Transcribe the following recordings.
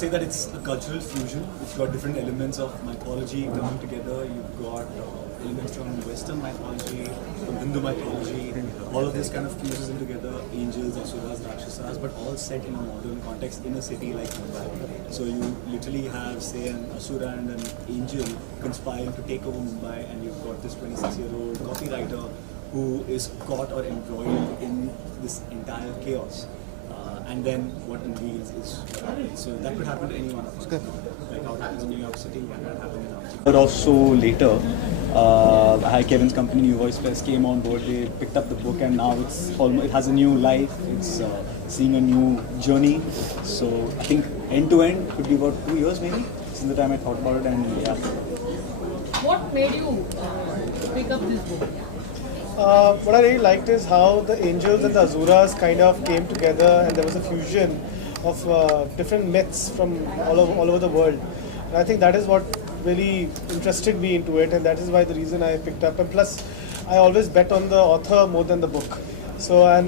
say that it's a cultural fusion. It's got different elements of mythology coming together. You've got elements from Western mythology, from Hindu mythology. All of this kind of fuses in together. Angels, asuras, rakshasas, but all set in a modern context in a city like Mumbai. So you literally have, say, an asura and an angel conspiring to take over Mumbai, and you've got this 26-year-old copywriter who is caught or embroiled in this entire chaos. And then what unveils is, so that could happen to any one of us. Like how it happens in New York City, and that happened in Amsterdam. But also later, Kevin's company, New Voice Press, came on board. They picked up the book, and now it has a new life. It's seeing a new journey. So I think end to end could be about 2 years maybe since the time I thought about it. And yeah. What made you pick up this book? What I really liked is how the angels and the asuras kind of came together, and there was a fusion of different myths from all over the world. And I think that is what really interested me into it, and that is why the reason I picked up. And plus, I always bet on the author more than the book. So I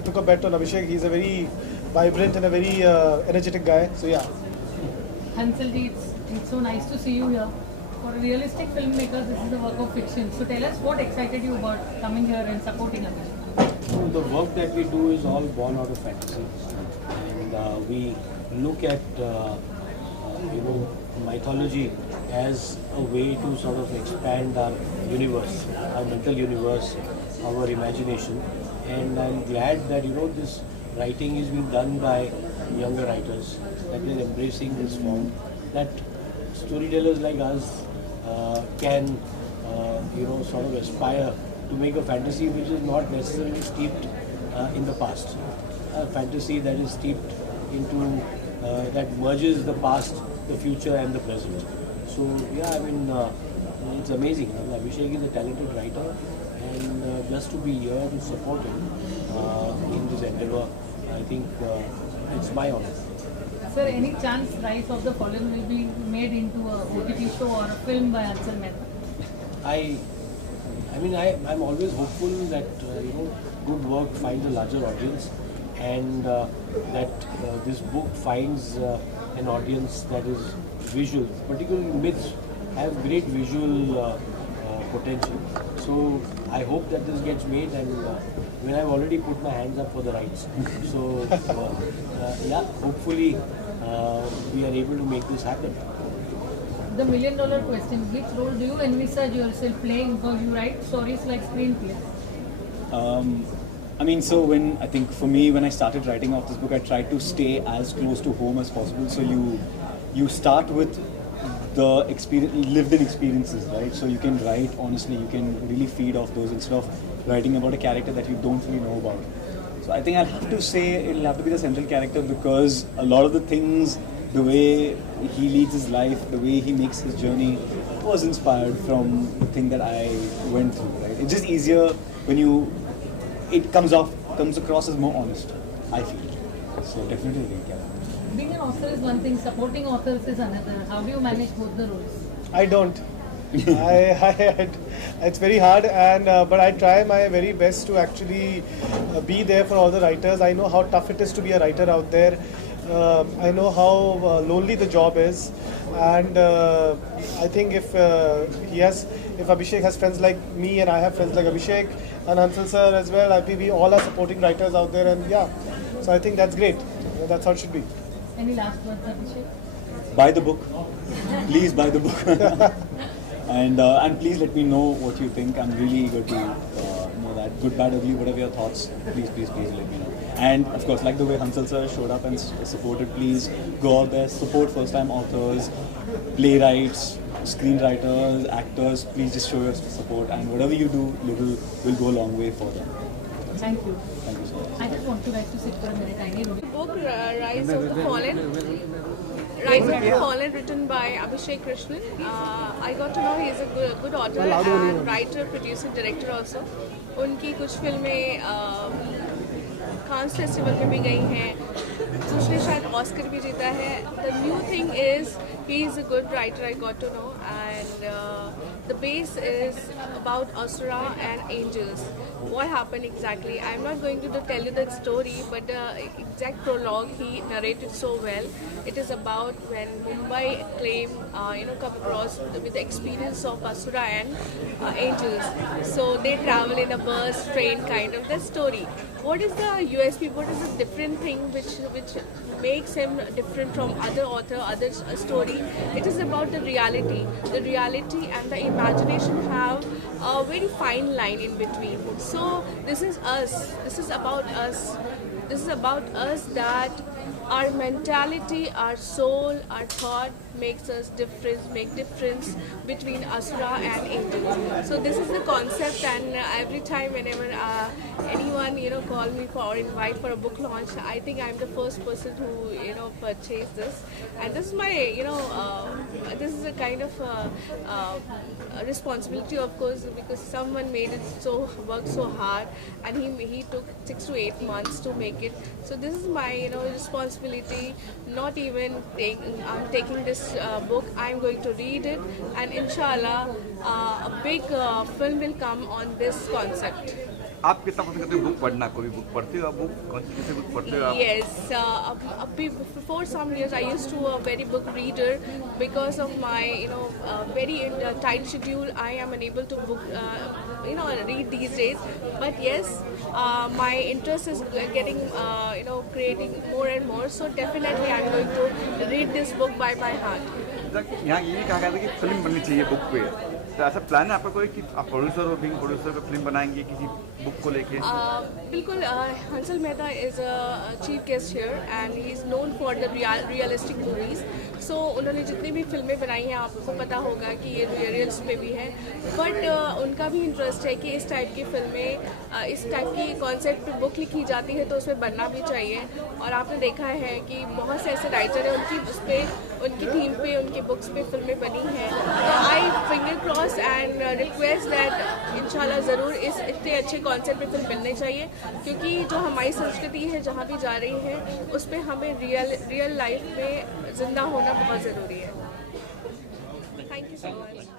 took a bet on Abhishek. He's a very vibrant and a very energetic guy. So yeah. Hansal, it's so nice to see you here. For a realistic filmmaker, this is a work of fiction. So tell us what excited you about coming here and supporting Abhishek. The work that we do is all born out of fantasy, and we look at mythology as a way to sort of expand our universe, our mental universe, our imagination. And I'm glad that this writing is being done by younger writers, that they're embracing this form, that storytellers like us can sort of aspire to make a fantasy which is not necessarily steeped in the past. A fantasy that is steeped into, that merges the past, the future and the present. So yeah, I mean, it's amazing. Abhishek is a talented writer, and just to be here to support him in this endeavor, I think it's my honor. Sir, any chance Rise of the Fallen will be made into a OTT show or a film by Hansal Mehta? I'm always hopeful that good work finds a larger audience, and that this book finds an audience that is visual. Particularly myths have great visual potential. So I hope that this gets made, and I've already put my hands up for the rights. So yeah, hopefully we are able to make this happen. The million-dollar question: which role do you envisage yourself playing? Because you write stories like screenplays. I think for me, when I started writing off this book, I tried to stay as close to home as possible. So you start with the lived-in experiences, right? So you can write honestly, you can really feed off those instead of writing about a character that you don't really know about. So I think I'll have to say it'll have to be the central character, because a lot of the things, the way he leads his life, the way he makes his journey, was inspired from the thing that I went through, right? It's just easier when it comes across as more honest, I feel. So definitely the character. Being an author is one thing, supporting authors is another. How do you manage both the roles? I don't. It's very hard, but I try my very best to actually be there for all the writers. I know how tough it is to be a writer out there. I know how lonely the job is, and I think if Abhishek has friends like me, and I have friends like Abhishek and Hansal sir as well, we all are supporting writers out there, and yeah, so I think that's great. That's how it should be. Any last words, Abhishek? Buy the book. Please buy the book. And please let me know what you think. I'm really eager to know that. Good, bad, ugly, whatever your thoughts, please let me know. And of course, like the way Hansal sir showed up and supported, please go out there, support first-time authors, playwrights, screenwriters, actors. Please just show your support, and whatever you do, little will go a long way for them. Thank you. Thank you so much. I just want to sit for a minute. Tiny room. Book Rise of the Fallen. Rise of the Fallen, written by Abhishek Krishnan. I got to know he is a good author and writer, producer, director also. उनकी कुछ फिल्में कांस festival में भी गई हैं, कुछ ने शायद ऑस्कर भी जीता है. The new thing is he is a good writer, I got to know, and The base is about Asura and angels. What happened exactly? I'm not going to tell you the story, but the exact prologue he narrated so well. It is about when Mumbai come across with the experience of Asura and angels. So they travel in a bus, train kind of the story. What is the USP? What is the different thing which makes him different from other story? It is about the reality. The reality and the imagination have a very fine line in between. So this is us. This is about us. This is about us, that our mentality, our soul, our thought make difference between Asura and angel. So this is the concept, and every time whenever anyone call me for or invite for a book launch, I think I'm the first person who purchase this, and this is my this is a kind of a responsibility, of course, because someone made it worked so hard, and he took 6 to 8 months to make it. So this is my responsibility. Not even I'm taking this book. I'm going to read it, and inshallah a big film will come on this concept. आप कितना पसंद करते हो book पढ़ना? कोई book पढ़ते हो आप? बुक कौन सी बुक पढ़ते हो आप? Yes, before some years I used to a very book reader. Because of my very tight schedule, I am unable to read these days. But yes, my interest is getting creating more and more. So definitely I'm going to read this book by heart. यहाँ ये भी कहा गया था कि film बननी चाहिए book पे, तो ऐसा प्लान है आपका कोई कि आप प्रोड्यूसर हो, बिंग प्रोड्यूसर पे फिल्म बनाएंगे किसी बुक को लेके? बिल्कुल. Hansal Mehta is a chief guest here and he is known for the realistic movies. So उन्होंने जितनी भी फिल्में बनाई हैं आपको पता होगा कि ये रियल्स पे भी है, बट उनका भी इंटरेस्ट है कि इस टाइप की फिल्में, इस टाइप की कॉन्सेप्ट पे बुक लिखी जाती है तो उसमें बनना भी चाहिए. और आपने देखा है कि बहुत से ऐसे राइटर हैं उनकी थीम पे, उनकी बुक्स पे फिल्में बनी हैं. तो I finger cross and request that इंशाल्लाह ज़रूर इस इतने अच्छे कॉन्सेप्ट पे फिल्म मिलनी चाहिए, क्योंकि जो हमारी संस्कृति है जहाँ भी जा रही है उस पर हमें रियल लाइफ में जिंदा होना बहुत ज़रूरी है. Thank you so much.